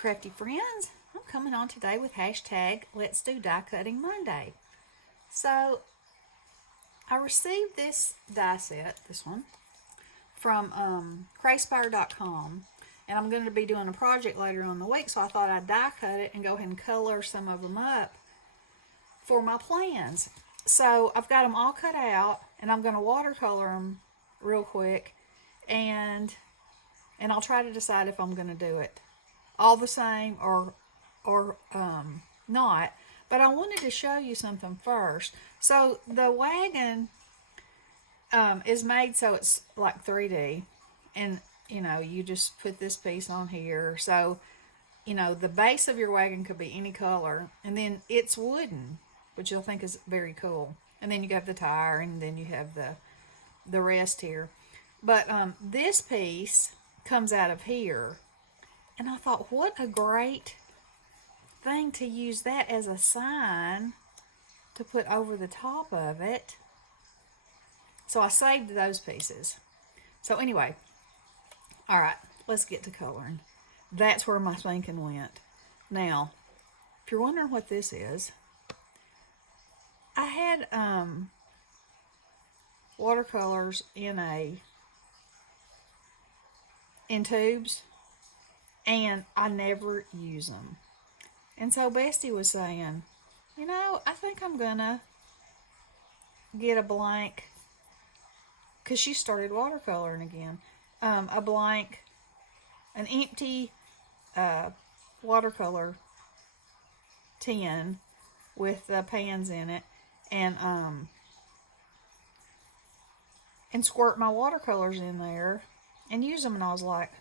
crafty friends. I'm coming on today with hashtag Let's Do Die Cutting Monday. So I received this die set, this one, from Crayspire.com, and I'm going to be doing a project later on in the week, so I thought I'd die cut it and go ahead and color some of them up for my plans. So I've got them all cut out, and I'm going to watercolor them real quick, and I'll try to decide if I'm going to do it all the same or not. But I wanted to show you something first. So the wagon is made so it's like 3D, and you just put this piece on here. So the base of your wagon could be any color, and then it's wooden, which you'll think is very cool. And then you have the tire, and then you have the rest here. But this piece comes out of here, and I thought, what a great thing to use that as a sign to put over the top of it. So I saved those pieces. So anyway, all right, let's get to coloring. That's where my thinking went. Now, if you're wondering what this is, I had watercolors in tubes, and I never use them. And so Bestie was saying, I think I'm gonna get a blank, because she started watercoloring again. An empty watercolor tin with pans in it, and squirt my watercolors in there and use them. And I was like,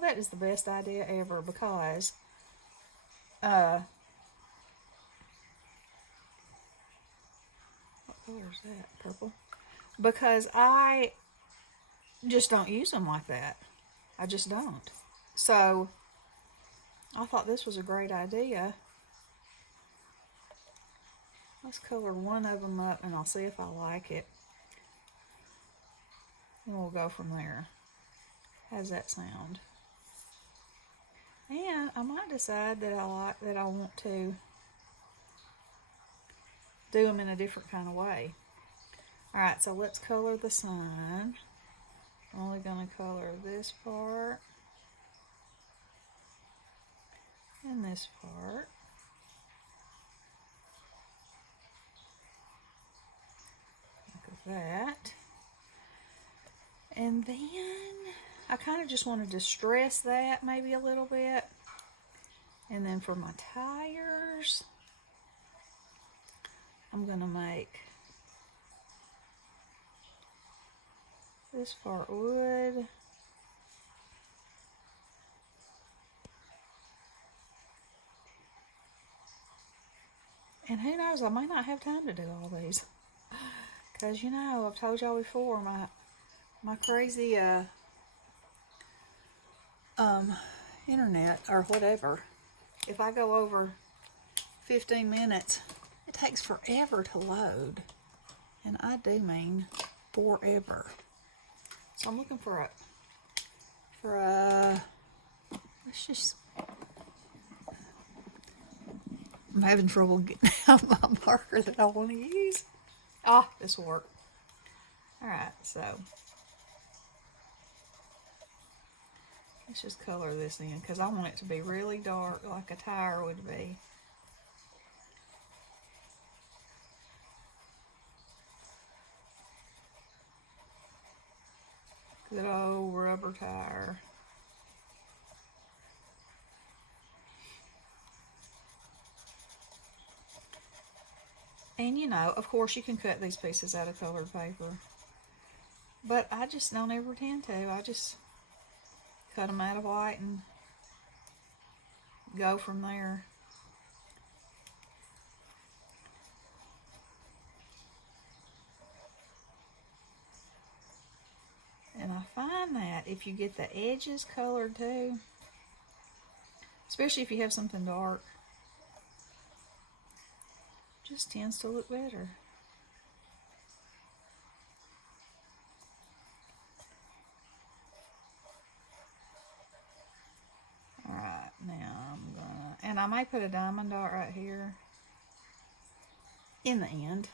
that is the best idea ever, because what color is that? Purple? Because I just don't use them like that. I just don't. So I thought this was a great idea. Let's color one of them up, and I'll see if I like it. And we'll go from there. How's that sound? And I might decide that I want to do them in a different kind of way. Alright, so let's color the sign. I'm only going to color this part and this part. Look at that. And then I kind of just want to distress that maybe a little bit. And then for my tires, I'm going to make this part wood. And who knows, I may not have time to do all these. Because, I've told y'all before, my crazy internet or whatever, if I go over 15 minutes, it takes forever to load. And I do mean forever. So I'm looking for a let's just, I'm having trouble getting out my marker that I want to use. This will work. Alright, so let's just color this in, because I want it to be really dark like a tire would be. Good old rubber tire. And of course you can cut these pieces out of colored paper. But I just don't ever tend to. I just cut them out of white and go from there. And I find that if you get the edges colored too, especially if you have something dark, it just tends to look better. Alright, now I may put a diamond dot right here in the end.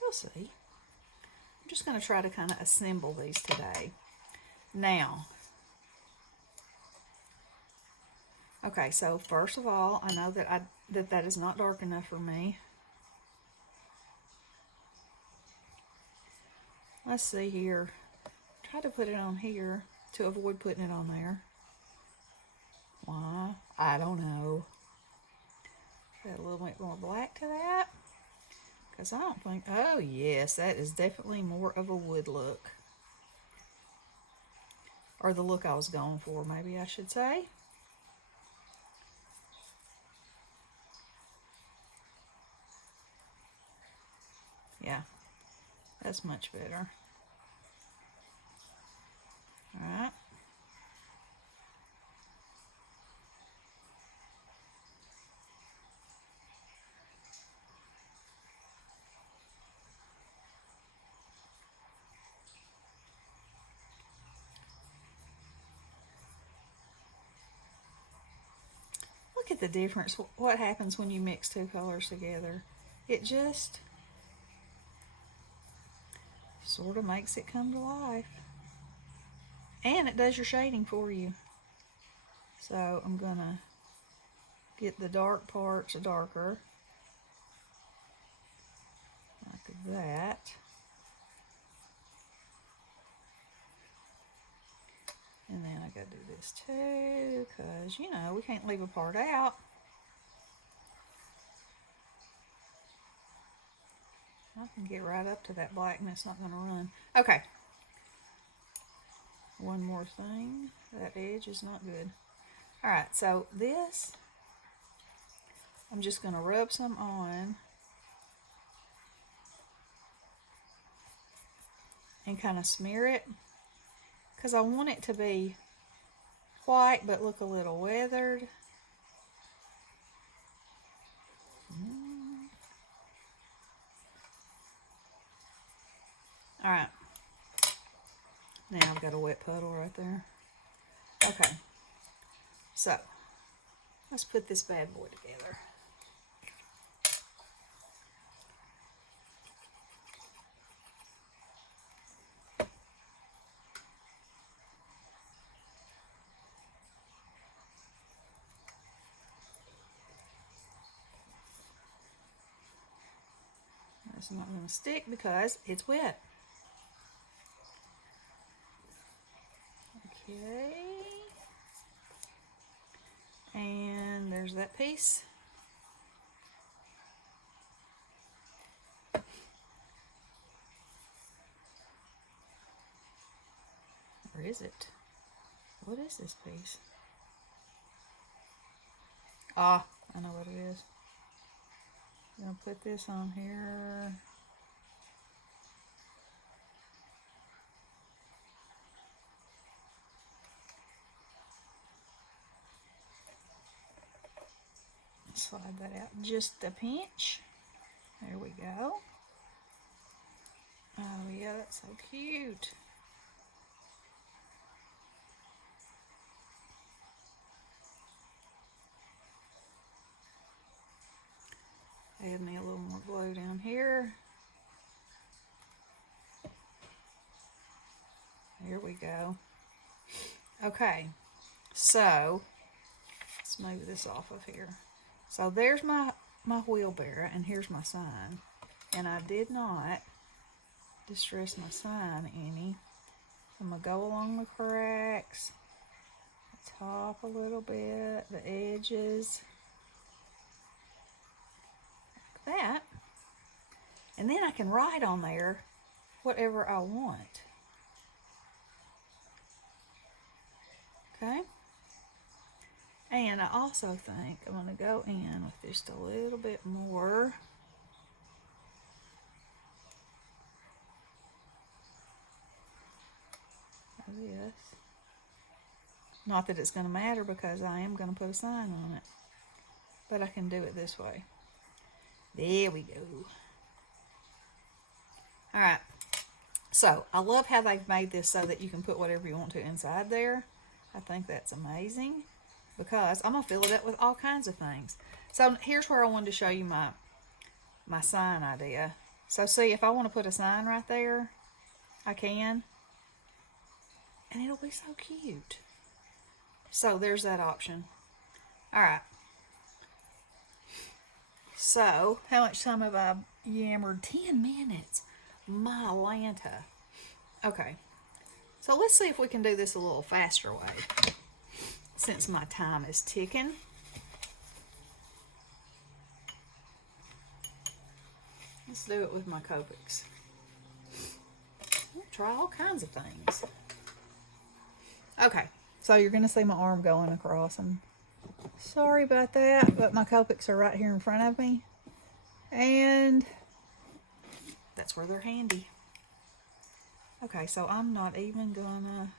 We'll see. I'm just going to try to kind of assemble these today. Now, okay, so first of all, I know that that is not dark enough for me. Let's see here. Try to put it on here to avoid putting it on there. Why? I don't know. Add a little bit more black to that. Because I don't think... Oh, yes, that is definitely more of a wood look. Or the look I was going for, maybe I should say. Yeah, that's much better. Alright. Look at the difference. What happens when you mix two colors together? It just sort of makes it come to life. And it does your shading for you. So I'm going to get the dark parts darker. Like that. And then I got to do this too, because, you know, we can't leave a part out. I can get right up to that black and it's not going to run. Okay. One more thing. That edge is not good. Alright, so this, I'm just going to rub some on and kind of smear it, because I want it to be white but look a little weathered. Alright. Now I've got a wet puddle right there. Okay. So, let's put this bad boy together. It's not going to stick because it's wet. Okay. And there's that piece. Or is it? What is this piece? Ah, I know what it is. I'm going to put this on here. Slide that out just a pinch. There we go. Oh yeah, that's so cute. Add me a little more glue down here. There we go. Okay, so let's move this off of here. So there's my wheelbarrow, and here's my sign. And I did not distress my sign any. I'm going to go along the cracks, the top a little bit, the edges, like that. And then I can write on there whatever I want. Okay? And I also think I'm going to go in with just a little bit more of this. Not that it's going to matter because I am going to put a sign on it. But I can do it this way. There we go. Alright. So, I love how they've made this so that you can put whatever you want to inside there. I think that's amazing. because I'm going to fill it up with all kinds of things. So here's where I wanted to show you my sign idea. So see, if I want to put a sign right there, I can. And it'll be so cute. So there's that option. Alright. So, how much time have I yammered? 10 minutes. My Lanta. Okay. So let's see if we can do this a little faster way, since my time is ticking. Let's do it with my Copics. I'll try all kinds of things. Okay, so you're going to see my arm going across. I'm sorry about that, but my Copics are right here in front of me. And that's where they're handy. Okay, so I'm not even gonna...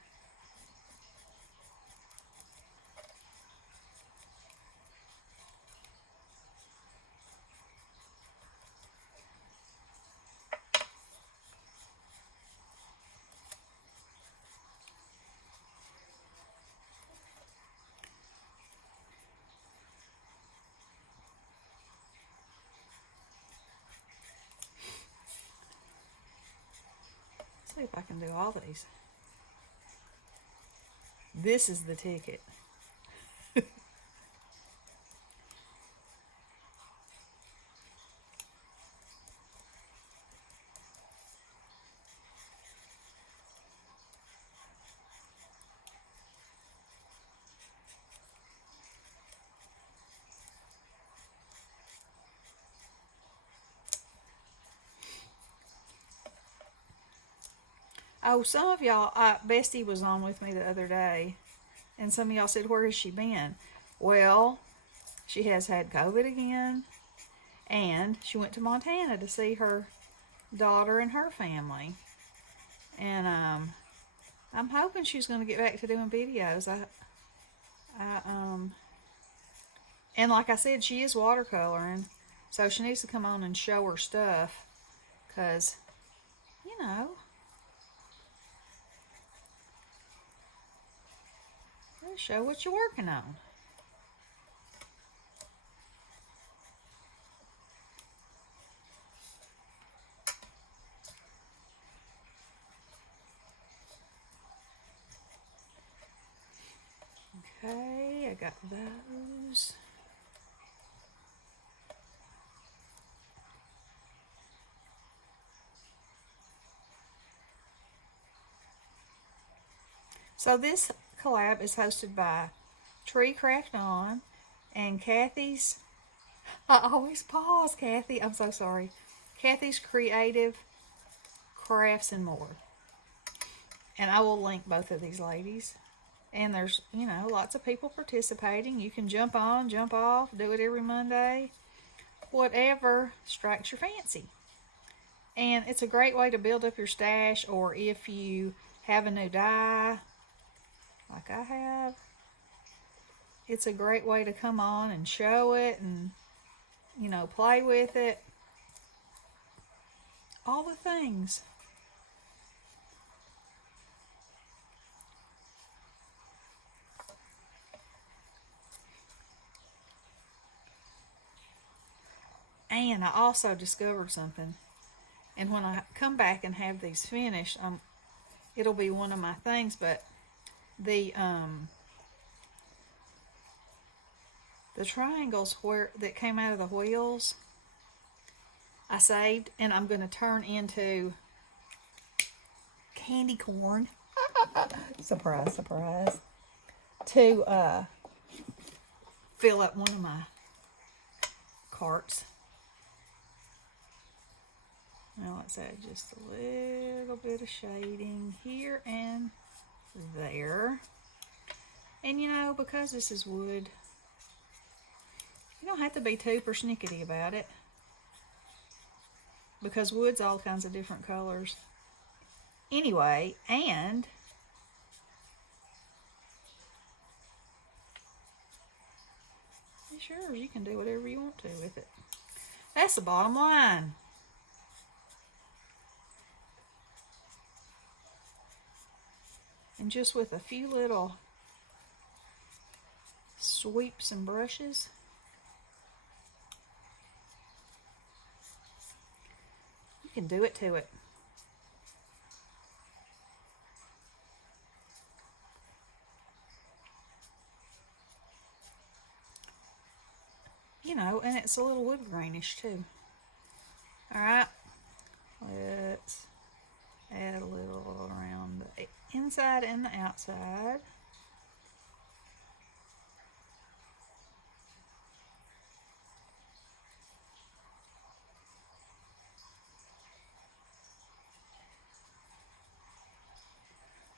see if I can do all these. This is the ticket. Oh, some of y'all, Bestie was on with me the other day, and some of y'all said, where has she been? Well, she has had COVID again, and she went to Montana to see her daughter and her family. And I'm hoping she's going to get back to doing videos. And like I said, she is watercoloring, so she needs to come on and show her stuff, because, you know, show what you're working on. Okay, I got those. So this collab is hosted by Tree Craft On and Kathy's, I always pause, Kathy, I'm so sorry, Kathy's Creative Crafts and More. And I will link both of these ladies. And there's, you know, lots of people participating. You can jump on, jump off, do it every Monday. Whatever strikes your fancy. And it's a great way to build up your stash, or if you have a new die, like I have, it's a great way to come on and show it and, you know, play with it. All the things. And I also discovered something. And when I come back and have these finished, it'll be one of my things, but the triangles that came out of the wheels, I saved, and I'm going to turn into candy corn. Surprise, surprise. To fill up one of my carts. Now let's add just a little bit of shading here and there. And you know, because this is wood, you don't have to be too persnickety about it, because wood's all kinds of different colors anyway. And it's yours. You can do whatever you want to with it. That's the bottom line. And just with a few little sweeps and brushes. You can do it to it. You know, and it's a little wood grainish too. Alright, let's add a little around the inside and the outside.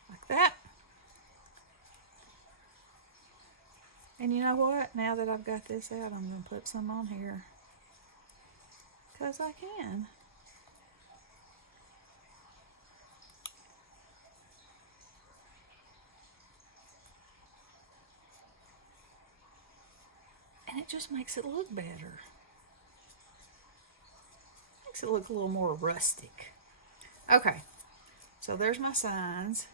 Like that. And you know what? Now that I've got this out, I'm going to put some on here. Because I can. And it just makes it look better. Makes it look a little more rustic. Okay, so there's my signs.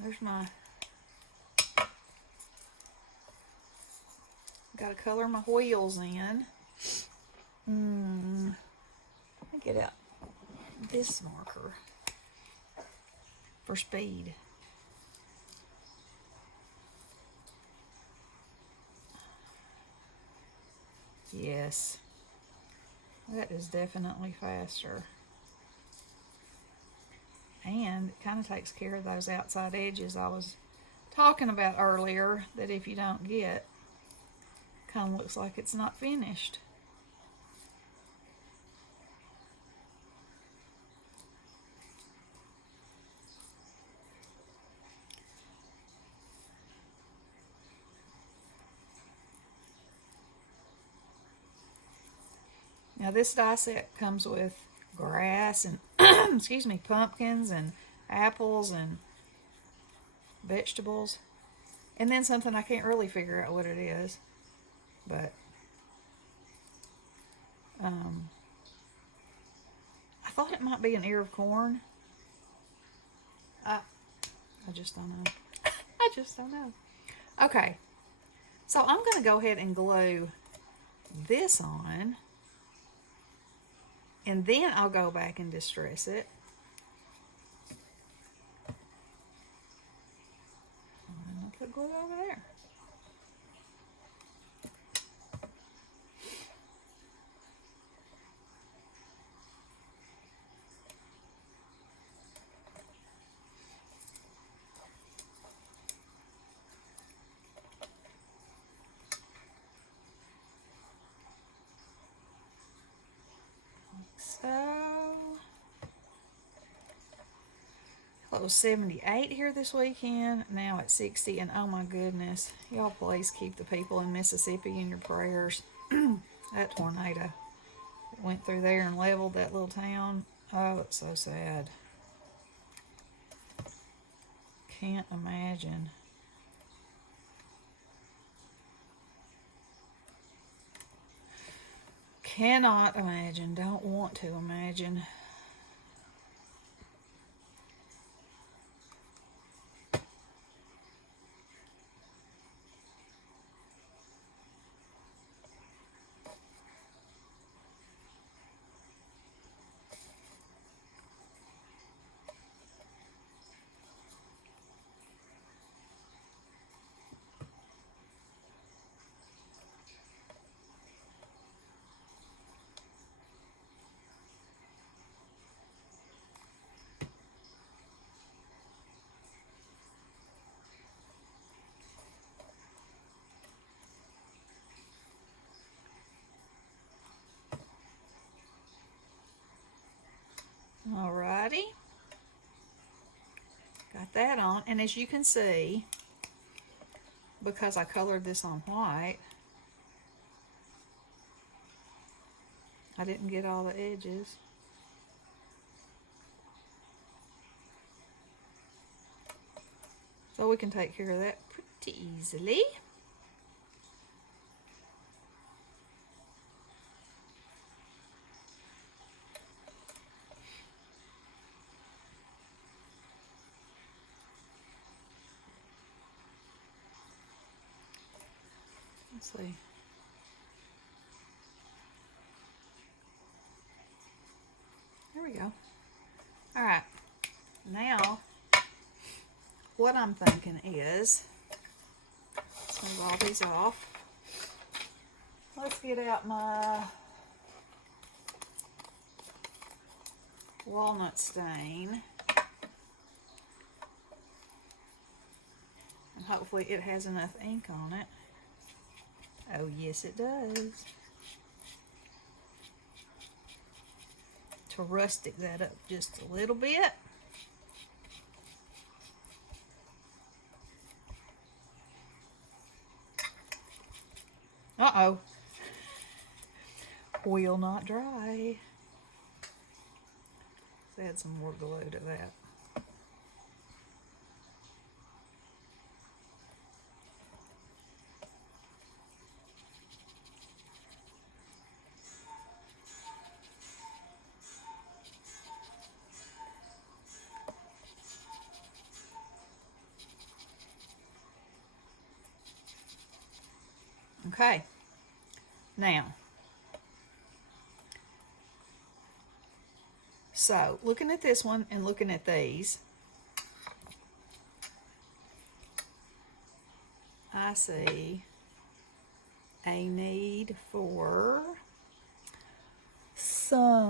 There's my... Got to color my wheels in. Let me get out this marker for speed. Yes, that is definitely faster. And it kind of takes care of those outside edges I was talking about earlier, that if you don't get, kind of looks like it's not finished. Now this die set comes with grass and excuse me, pumpkins and apples and vegetables, and then something I can't really figure out what it is, but I thought it might be an ear of corn. I just don't know. I just don't know. Okay, so I'm going to go ahead and glue this on, and then I'll go back and distress it. And I'll put glue over there. So, it was 78 here this weekend. Now it's 60, and oh my goodness, y'all please keep the people in Mississippi in your prayers. That tornado that went through there and leveled that little town. Oh, it's so sad. Can't imagine. Cannot imagine. Don't want to imagine. Alrighty. Got that on. And as you can see, because I colored this on white, I didn't get all the edges. So we can take care of that pretty easily. Let's see. There we go. All right. Now, what I'm thinking is, let's move all these off. Let's get out my walnut stain. And hopefully it has enough ink on it. Oh, yes, it does. To rustic that up just a little bit. Uh-oh. Will not dry. Let's add some more glue to that. Okay, now, so looking at this one and looking at these, I see a need for some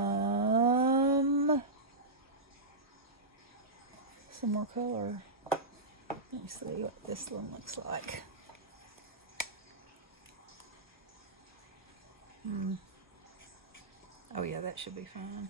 more color. Let me see what this one looks like. Oh yeah, that should be fine.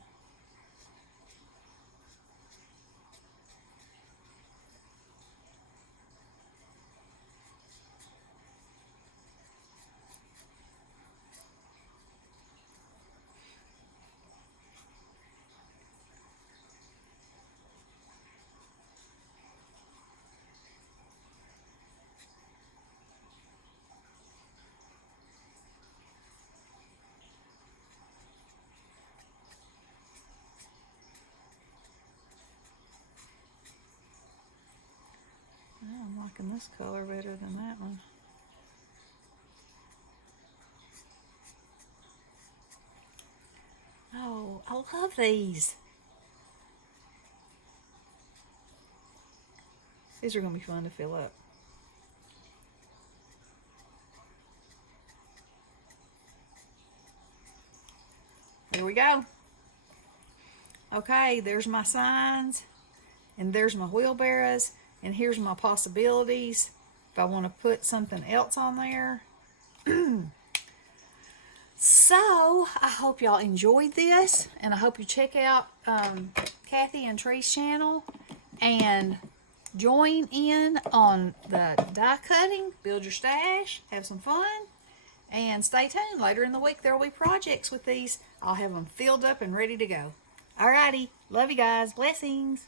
I'm liking this color better than that one. Oh, I love these. These are going to be fun to fill up. There we go. Okay, there's my signs, and there's my wheelbarrows, and here's my possibilities if I want to put something else on there. So, I hope y'all enjoyed this, and I hope you check out Kathy and Tree's channel and join in on the die cutting, build your stash, have some fun, and stay tuned. Later in the week, there will be projects with these. I'll have them filled up and ready to go. Alrighty, love you guys. Blessings.